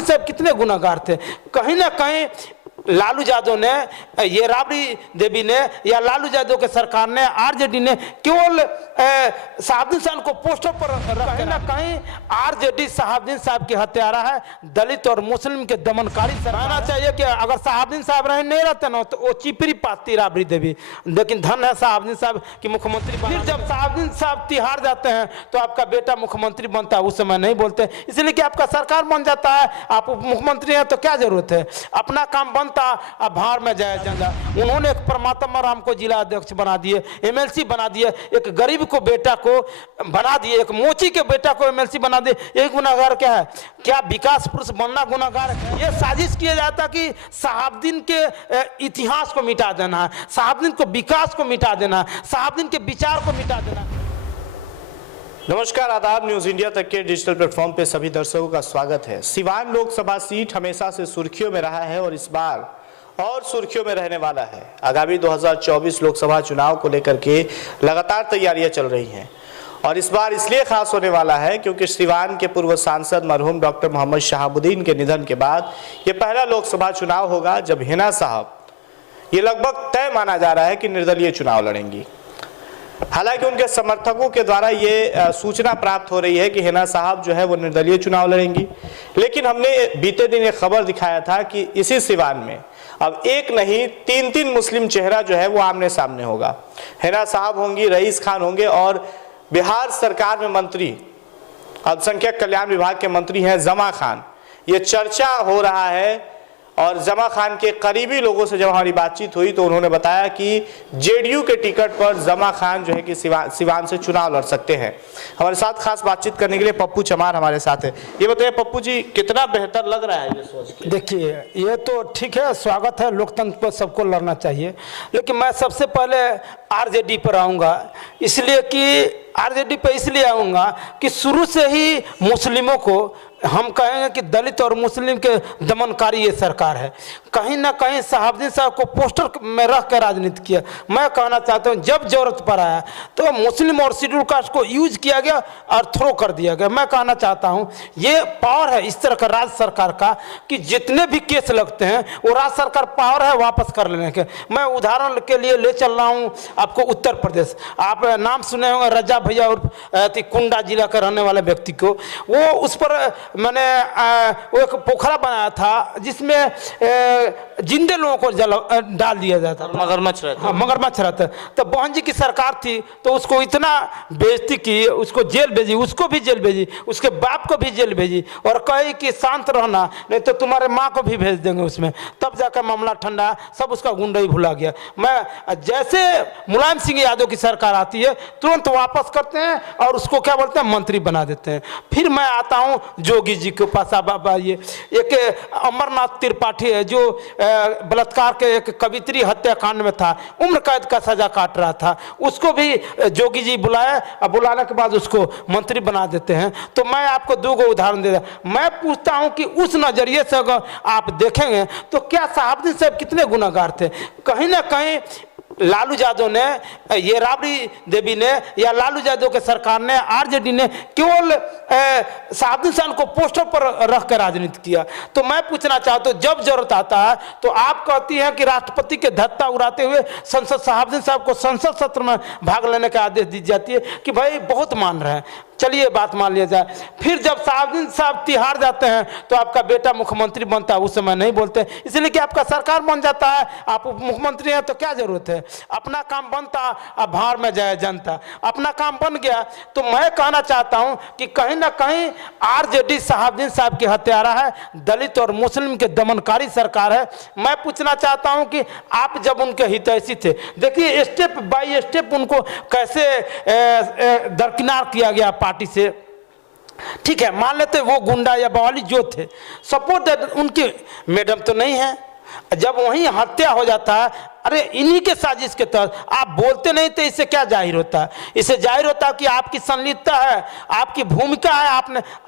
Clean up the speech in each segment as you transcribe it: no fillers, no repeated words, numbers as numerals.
साहबुद्दीन साहब कितने गुनाहगार थे। कहीं ना कहीं लालू यादव ने, ये राबड़ी देवी ने या लालू यादव के सरकार ने, आरजेडी ने केवल साहबुद्दीन साहब को पोस्टर पर कहीं ना कहीं आरजेडी साहबुद्दीन साहब की हत्यारा है, दलित और मुस्लिम के दमनकारी सरकार चाहिए कि अगर साहबुद्दीन साहब नहीं रहते ना तो वो चिपरी पाती राबड़ी देवी, लेकिन धन है साहबुद्दीन साहब की मुख्यमंत्री। फिर जब साहबुद्दीन साहब तिहाड़ जाते हैं तो आपका बेटा मुख्यमंत्री बनता है, उस समय नहीं बोलते, इसलिए कि आपका सरकार बन जाता है, आप मुख्यमंत्री हैं तो क्या जरूरत है, अपना काम बनता अब भाड़ में जाए जंगा। उन्होंने एक परमात्मा राम को जिला अध्यक्ष बना दिए, एमएलसी बना दिए, एक गरीब को बेटा को बना दिए, एक मोची के बेटा को एमएलसी बना दिए। एक गुनाहगार क्या है? क्या विकास पुरुष बनना गुनाहगार है? ये साजिश किया जाता कि साहबुद्दीन के इतिहास को मिटा देना है, साहबुद्दीन को विकास को मिटा देना है, साहबुद्दीन के विचार को मिटा देना है। नमस्कार, आदाब। न्यूज इंडिया तक के डिजिटल प्लेटफॉर्म पे सभी दर्शकों का स्वागत है। सिवान लोकसभा सीट हमेशा से सुर्खियों में रहा है और इस बार और सुर्खियों में रहने वाला है। आगामी 2024 लोकसभा चुनाव को लेकर के लगातार तैयारियां चल रही हैं और इस बार इसलिए खास होने वाला है क्योंकि सिवान के पूर्व सांसद मरहूम डॉक्टर मोहम्मद शहाबुद्दीन के निधन के बाद ये पहला लोकसभा चुनाव होगा जब हिना साहब, ये लगभग तय माना जा रहा है कि निर्दलीय चुनाव लड़ेंगी। हालांकि उनके समर्थकों के द्वारा ये सूचना प्राप्त हो रही है कि हिना साहब जो है वो निर्दलीय चुनाव लड़ेंगी, लेकिन हमने बीते दिन एक खबर दिखाया था कि इसी सिवान में अब एक नहीं तीन मुस्लिम चेहरा जो है वो आमने सामने होगा। हिना साहब होंगी, रईस खान होंगे और बिहार सरकार में मंत्री, अल्पसंख्यक कल्याण विभाग के मंत्री हैं जमा खान। ये चर्चा हो रहा है और जमा खान के करीबी लोगों से जब हमारी बातचीत हुई तो उन्होंने बताया कि जेडीयू के टिकट पर जमा खान जो है कि सिवान से चुनाव लड़ सकते हैं। हमारे साथ खास बातचीत करने के लिए पप्पू चमार हमारे साथ है। ये बताइए पप्पू जी, कितना बेहतर लग रहा है ये सोच के? देखिए, ये तो ठीक है, स्वागत है, लोकतंत्र पर सबको लड़ना चाहिए, लेकिन मैं सबसे पहले आरजेडी पर आऊँगा, इसलिए कि आरजेडी पर इसलिए आऊँगा कि शुरू से ही मुस्लिमों को हम कहेंगे कि दलित और मुस्लिम के दमनकारी ये सरकार है। कहीं ना कहीं साहबुद्दीन साहब को पोस्टर में रख कर राजनीति किया। मैं कहना चाहता हूँ जब जरूरत पड़ा है तो मुस्लिम और शेड्यूल कास्ट को यूज किया गया और थ्रो कर दिया गया। मैं कहना चाहता हूँ ये पावर है इस तरह का राज्य सरकार का कि जितने भी केस लगते हैं वो राज्य सरकार पावर है वापस कर लेने के। मैं उदाहरण के लिए ले चल रहा हूँ आपको उत्तर प्रदेश। आप नाम सुने होंगे रजा भैया और कुंडा जिला का रहने वाले व्यक्ति को, वो उस पर मैंने वो एक पोखरा बनाया था जिसमें जिंदे लोगों को डाल दिया जाता था, मगरमच्छ रहता। हाँ, मगरमच्छ रहता। तो बहन जी की सरकार थी तो उसको इतना बेइज्जती की, उसको जेल भेजी, उसको भी जेल भेजी, उसके बाप को भी जेल भेजी और कही कि शांत रहना नहीं तो तुम्हारे माँ को भी भेज देंगे उसमें। तब जाकर मामला ठंडा, सब उसका गुंडा ही भुला गया। मैं जैसे मुलायम सिंह यादव की सरकार आती है तुरंत वापस करते हैं और उसको क्या बोलते हैं मंत्री बना देते हैं। फिर मैं आता हूँ जोगी जी के पास। ये एक अमरनाथ त्रिपाठी है जो बलात्कार के एक कवित्री हत्याकांड में था, उम्र कैद का सजा काट रहा था, उसको भी जोगी जी बुलाया और बुलाने के बाद उसको मंत्री बना देते हैं। तो मैं आपको दो उदाहरण दे रहा। मैं पूछता हूं कि उस नजरिए से अगर आप देखेंगे तो क्या साहबुद्दीन साहब कितने गुनाहगार थे। कहीं ना कहीं लालू यादव ने, ये राबड़ी देवी ने या लालू यादव के सरकार ने, आरजेडी ने केवल साहबुद्दीन साहब को पोस्टर पर रख कर राजनीति किया। तो मैं पूछना चाहता हूँ जब जरूरत आता है तो आप कहती हैं कि राष्ट्रपति के धत्ता उड़ाते हुए संसद साहबुद्दीन साहब को संसद सत्र में भाग लेने का आदेश दी जाती है कि भाई बहुत मान रहे हैं, चलिए बात मान लिया जाए। फिर जब साहबुद्दीन साहब तिहाड़ जाते हैं तो आपका बेटा मुख्यमंत्री बनता है, उस समय नहीं बोलते, इसलिए कि आपका सरकार बन जाता है, आप मुख्यमंत्री हैं तो क्या जरूरत है, अपना काम बनता अब भाड़ में जाए जनता। अपना काम बन गया तो मैं कहना चाहता हूं कि कहीं ना कहीं आरजेडी साहबुद्दीन साहब की हत्यारा है, दलित और मुस्लिम के दमनकारी सरकार है। मैं पूछना चाहता हूं कि आप जब उनके हितैषी थे, देखिए स्टेप बाय स्टेप उनको कैसे दरकिनार किया गया पार्टी से। ठीक है, मान लेते वो गुंडा या बवाली जो थे, सपोर्ट दैट उनकी मैडम तो नहीं है, जब वहीं हत्या हो जाता है अरे इन्हीं के साजिश के तहत आप बोलते नहीं तो इससे क्या जाहिर होता है? इससे जाहिर होता है कि आपकी संलिप्तता है, आपकी भूमिका है,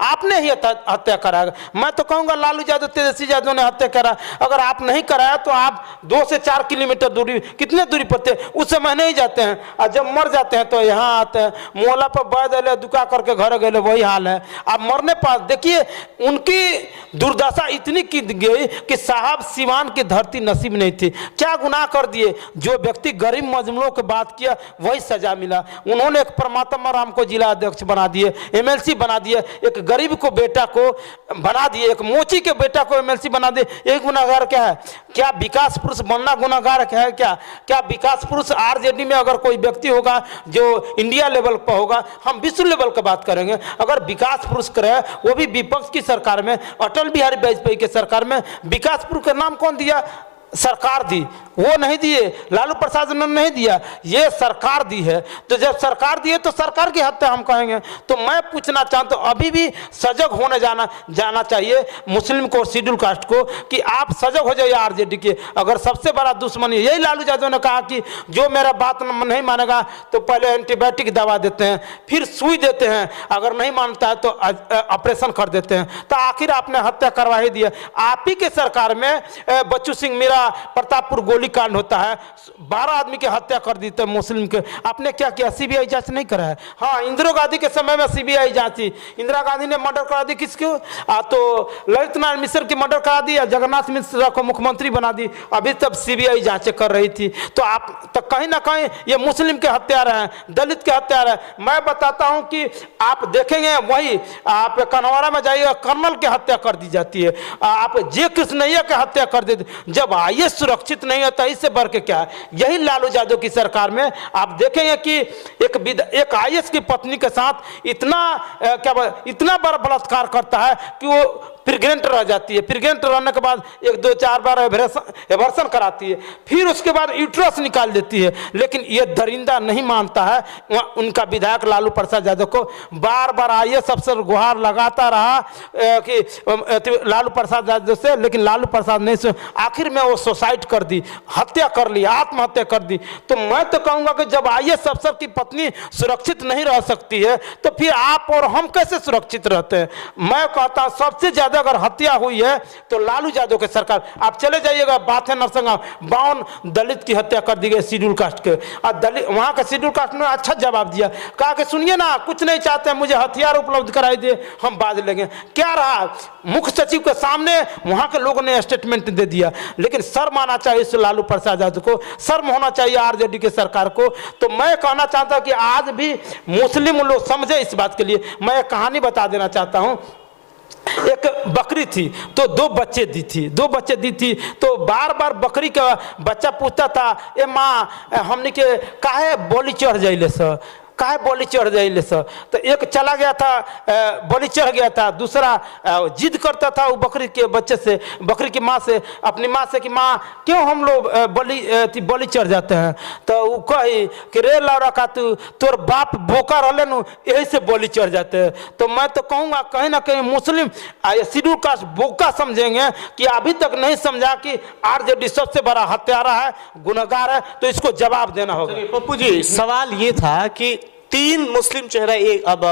आपने ही हत्या कराया। मैं तो कहूँगा लालू यादव, तेजस्वी यादव ने हत्या करा। अगर आप नहीं कराया तो आप 2 से 4 किलोमीटर दूरी, कितने दूरी पर थे उस समय नहीं जाते हैं, और जब मर जाते हैं तो यहाँ आते हैं। मोहल्ला पर बैठ गए, दुका करके घर गए, वही हाल है। आप मरने पास देखिए उनकी दुर्दशा इतनी की गई कि साहब सिवान की धरती नसीब नहीं थी। क्या गुनाह कर दिए? जो व्यक्ति गरीब मजलूमों की बात किया वही सजा मिला। उन्होंने एक परमात्मा राम को जिला अध्यक्ष बना दिए, एमएलसी बना दिए, एक गरीब को बेटा को बना दिए, एक मोची के बेटा को एमएलसी बना दिए। एक गुनाहगार क्या है? क्या विकास पुरुष बनना गुनाहगार है? क्या विकास पुरुष आरजेडी में अगर कोई व्यक्ति होगा जो इंडिया लेवल पर होगा, हम विश्व लेवल की बात करेंगे, अगर विकास पुरुष करे वो भी विपक्ष की सरकार में, अटल बिहारी वाजपेयी के सरकार में, विकास पुरुष का नाम कौन दिया? सरकार दी, वो नहीं दिए, लालू प्रसाद ने नहीं दिया, ये सरकार दी है। तो जब सरकार दी है तो सरकार की हत्या हम कहेंगे। तो मैं पूछना चाहता हूँ, अभी भी सजग होने जाना चाहिए मुस्लिम को, शेड्यूल कास्ट को, कि आप सजग हो जाइए आरजेडी के। अगर सबसे बड़ा दुश्मन यही लालू यादव ने कहा कि जो मेरा बात नहीं मानेगा तो पहले एंटीबायोटिक दवा देते हैं, फिर सुई देते हैं, अगर नहीं मानता है तो ऑपरेशन कर देते हैं। तो आखिर आपने हत्या करवा ही दिया। आप ही के सरकार में बच्चू सिंह मीरा, प्रतापपुर गोलीकांड होता है, 12 आदमी की हत्या कर दी थे मुस्लिम के। आपने क्या किया? सीबीआई जांच नहीं करा है। हाँ, इंदिरा गांधी के समय में सीबीआई जांच थी। इंदिरा गांधी ने मर्डर करा दी किसको? तो ललित नारायण मिश्र की मर्डर करा दी, जगन्नाथ मिश्रा को मुख्यमंत्री बना दी, अभी तक सीबीआई जांचें कर रही थी। तो आप तो कहीं ना कहीं ये मुस्लिम के हत्यारे हैं, दलित के हत्यारे हैं। मैं बताता हूं कि आप देखेंगे, वही आप कनवारा में जाइए, कर्नल की हत्या कर दी जाती है, आप जे कृष्णैया की हत्या कर देते। जब ये सुरक्षित नहीं होता, इससे बढ़ के क्या है? यही लालू यादव की सरकार में आप देखेंगे कि एक आईएएस की पत्नी के साथ इतना बड़ा बलात्कार करता है कि वो प्रेग्नेंट रह जाती है। प्रेग्नेंट रहने के बाद 1-2-4 बार एबॉर्शन कराती है, फिर उसके बाद यूट्रस निकाल देती है। लेकिन ये दरिंदा नहीं मानता है। उनका विधायक लालू प्रसाद यादव को बार बार आईएएस अफसर गुहार लगाता रहा कि लालू प्रसाद यादव से, लेकिन लालू प्रसाद ने आखिर में वो सुसाइड कर दी, हत्या कर ली, आत्महत्या कर दी। तो मैं तो कहूँगा कि जब आईएएस अफसर की पत्नी सुरक्षित नहीं रह सकती है तो फिर आप और हम कैसे सुरक्षित रहते हैं? मैं कहता हूँ सबसे ज्यादा अगर हत्या हुई है तो लालू यादव के सरकार। आप चले जाइएगा बाथे नरसंगा, 52 दलित की हत्या कर दी गई शेड्यूल कास्ट के, और दलित वहां का शेड्यूल कास्ट ने अच्छा जवाब दिया, कहा कि सुनिए ना, कुछ नहीं चाहते, मुझे हथियार उपलब्ध कराई दे, हम बाज लेंगे। क्या रहा? मुख्य सचिव के सामने वहां के लोगों ने स्टेटमेंट दे दिया। लेकिन शर्म आना चाहिए इस लालू प्रसाद यादव को, शर्म होना चाहिए आरजेडी के सरकार को। तो मैं कहना चाहता हूं कि आज भी मुस्लिम लोग समझे इस बात के लिए। मैं एक कहानी बता देना चाहता हूं। एक बकरी थी तो 2 बच्चे दी थी। तो बार बार बकरी का बच्चा पूछता था, ए माँ हमने के काहे बोली चढ़ जाइले सर, काहे बोली चढ़ जाइले सर। तो एक चला गया था, बोली चढ़ गया था, दूसरा जिद करता था वो बकरी के बच्चे से, बकरी की माँ से, अपनी माँ से कि माँ क्यों हम लोग बोली चढ़ जाते हैं? तो वो कही कि रे लौड़ा का तोर बाप बोका रहले नु, यही से बोली चढ़ जाते हैं। तो मैं तो कहूँगा कहीं ना कहीं मुस्लिम शेड्यूल कास्ट बोका समझेंगे कि अभी तक नहीं समझा कि आरजेडी सबसे बड़ा हत्यारा है, गुनहगार है, तो इसको जवाब देना होगा। पप्पू जी, सवाल ये था कि 3 मुस्लिम चेहरा एक अब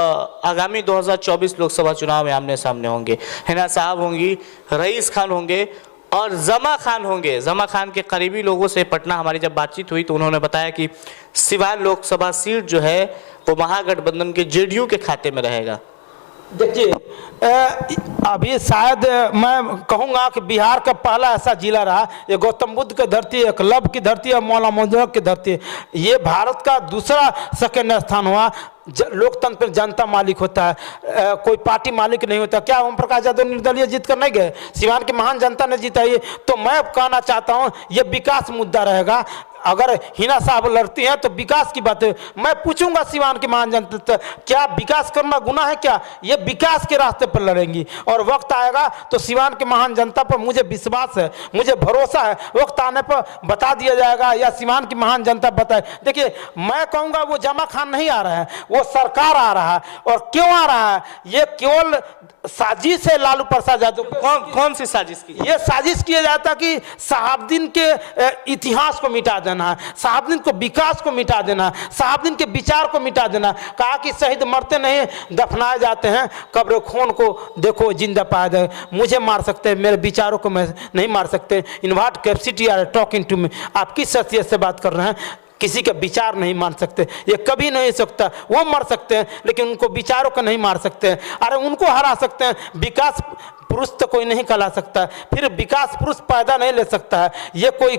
आगामी 2024 लोकसभा चुनाव में आमने सामने होंगे। हिना साहब होंगी, रईस खान होंगे और जमा खान होंगे। जमा खान के करीबी लोगों से पटना हमारी जब बातचीत हुई तो उन्होंने बताया कि सिवान लोकसभा सीट जो है वो महागठबंधन के जेडीयू के खाते में रहेगा। देखिए अभी शायद मैं कहूँगा कि बिहार का पहला ऐसा जिला रहा, ये गौतम बुद्ध की धरती, एकलव्य की धरती और मौलाना मोहम्मद की धरती। ये भारत का दूसरा सेकेंड स्थान हुआ। लोकतंत्र में जनता मालिक होता है, कोई पार्टी मालिक नहीं होता। क्या ओम प्रकाश यादव निर्दलीय जीत कर नहीं गए? सिवान की महान जनता ने जीता। ये तो मैं कहना चाहता हूँ ये विकास मुद्दा रहेगा। अगर हिना साहब लड़ती हैं तो विकास की बात है। मैं पूछूंगा सिवान की महान जनता, क्या विकास करना गुनाह है? क्या ये विकास के रास्ते पर लड़ेंगी? और वक्त आएगा तो सिवान की महान जनता पर मुझे विश्वास है, मुझे भरोसा है, वक्त आने पर बता दिया जाएगा या सिवान की महान जनता बताए। देखिए मैं कहूँगा वो जमा खान नहीं आ रहा है, वो सरकार आ रहा है। और क्यों आ रहा है? ये केवल साजिश है लालू प्रसाद यादव की। कौन सी साजिश की? ये साजिश किया जाता कि शहाबुद्दीन के इतिहास को मिटा देना है, शहाबुद्दीन को विकास को मिटा देना है, शहाबुद्दीन के विचार को मिटा देना। कहा कि शहीद मरते नहीं दफनाए जाते हैं, कब्र खून को देखो जिंदा पाया जाए। मुझे मार सकते हैं, मेरे विचारों को मैं नहीं मार सकते। In what capacity are talking to me? आप किस हैसियत से बात कर रहे हैं? किसी के विचार नहीं मान सकते, ये कभी नहीं हो सकता। वो मर सकते हैं लेकिन उनको विचारों को नहीं मार सकते हैं। अरे उनको हरा सकते हैं, विकास पुरुष तो कोई नहीं कहला सकता, फिर विकास पुरुष पैदा नहीं ले सकता है। ये कोई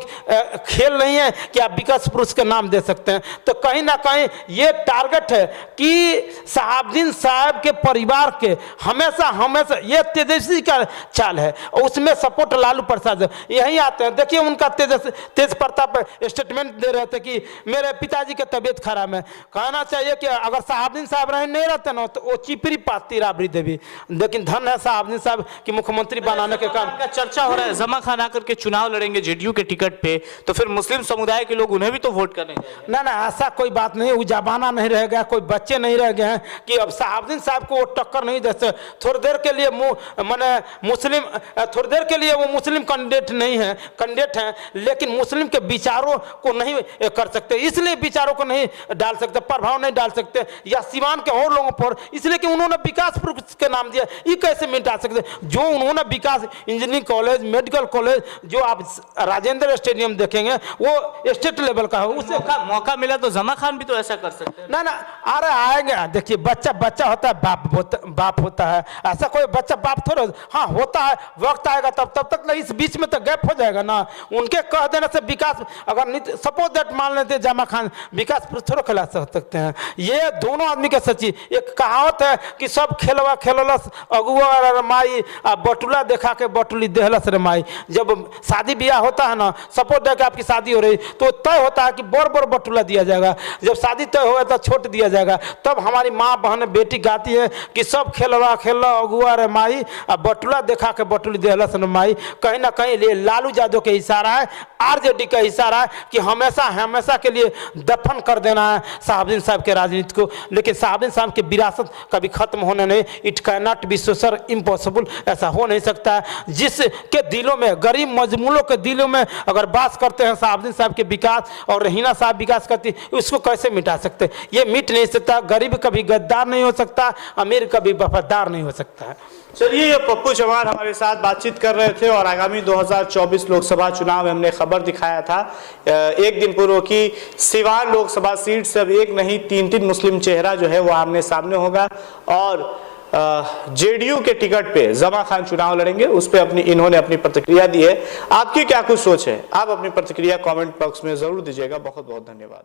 खेल नहीं है कि आप विकास पुरुष का नाम दे सकते हैं। तो कहीं ना कहीं ये टारगेट है कि शहाबुद्दीन साहब के परिवार के हमेशा हमेशा ये तेजस्वी का चाल है, और उसमें सपोर्ट लालू प्रसाद यही आते हैं। देखिए उनका तेज प्रताप स्टेटमेंट दे रहे थे कि मेरे पिताजी की तबीयत खराब है। कहना चाहिए कि अगर शहाबुद्दीन साहब नहीं रहते ना तो वो चिपरी पाती राबड़ी देवी, लेकिन धन है शहाबुद्दीन साहब कि मुख्यमंत्री बनाने के काम का चर्चा हो रहा है। जमा खान आकर के चुनाव लड़ेंगे जेडीयू के टिकट पे, तो फिर मुस्लिम समुदाय के लोग उन्हें भी तो वोट करने जाएंगे। ना ऐसा कोई बात नहीं, वो जमाना नहीं रह गया, कोई बच्चे नहीं रह गए हैं कि अब शहाबुद्दीन साहब को वो टक्कर नहीं दे सकते। थोड़ी देर के लिए माने मुस्लिम, थोड़ी देर के लिए वो मुस्लिम कैंडिडेट नहीं है, कैंडिडेट हैं, लेकिन मुस्लिम के विचारों को नहीं कर सकते, इसलिए विचारों को नहीं डाल सकते, प्रभाव नहीं डाल सकते या सिवान के और लोगों पर, इसलिए कि उन्होंने विकास पुरुष के नाम दिया। ये कैसे मिटा सकते? जो उन्होंने विकास इंजीनियरिंग कॉलेज, मेडिकल कॉलेज, जो आप राजेंद्र स्टेडियम देखेंगे वो स्टेट लेवल का है। उससे मौका मिला तो जमा खान भी तो ऐसा कर सकते हैं ना। अरे आएंगे, देखिए बच्चा होता है, बाप होता है। ऐसा कोई बच्चा बाप थोड़ा, हाँ होता है, वक्त आएगा तब तक ना, इस बीच में तो गैप हो जाएगा ना। उनके कह देने से विकास, अगर सपोज दैट मान लेते जमा खान विकास थोड़ा खिला सकते हैं। ये दोनों आदमी के सच्ची एक कहावत है कि सब खेलवा खेललस अगुआ माई, बटुला देखा के बटुली देहलस रे माई। जब शादी ब्याह होता है ना, सपोज दैट आपकी शादी हो रही तो तय होता है कि बड़ बटुला दिया जाएगा। जब शादी तय होगा तो छोट दिया जाएगा। तब हमारी माँ बहन बेटी गाती है कि सब खेलवा खेल अगुआ रे माई, बटुला देखा के बटुली देहलस रे माई। कहीं ना कहीं ये लालू यादव के इशारा है, आरजेडी का इशारा है कि हमेशा के लिए दफन कर देना है शहाबुद्दीन साहब के राजनीति को। लेकिन शहाबुद्दीन साहब की विरासत कभी खत्म होने नहीं, it can not be so sir, impossible, ऐसा हो नहीं सकता है। जिसके दिलों में, गरीब मजमूलों के दिलों में अगर बात करते हैं शहाबुद्दीन साहब के विकास और रहीना साहब विकास करती, उसको कैसे मिटा सकते? ये मिट नहीं सकता। गरीब कभी गद्दार नहीं हो सकता, अमीर कभी वफादार नहीं हो सकता है। चलिए, ये पप्पू चौहान हमारे साथ बातचीत कर रहे थे और आगामी 2024 लोकसभा चुनाव में हमने खबर दिखाया था एक दिन पूर्व की सिवान लोकसभा सीट से अब एक नहीं 3 मुस्लिम चेहरा जो है वो आमने सामने होगा और जेडीयू के टिकट पे जमा खान चुनाव लड़ेंगे। उस पे इन्होंने अपनी प्रतिक्रिया दी है। आपकी क्या कुछ सोच है? आप अपनी प्रतिक्रिया कमेंट बॉक्स में जरूर दीजिएगा। बहुत बहुत धन्यवाद।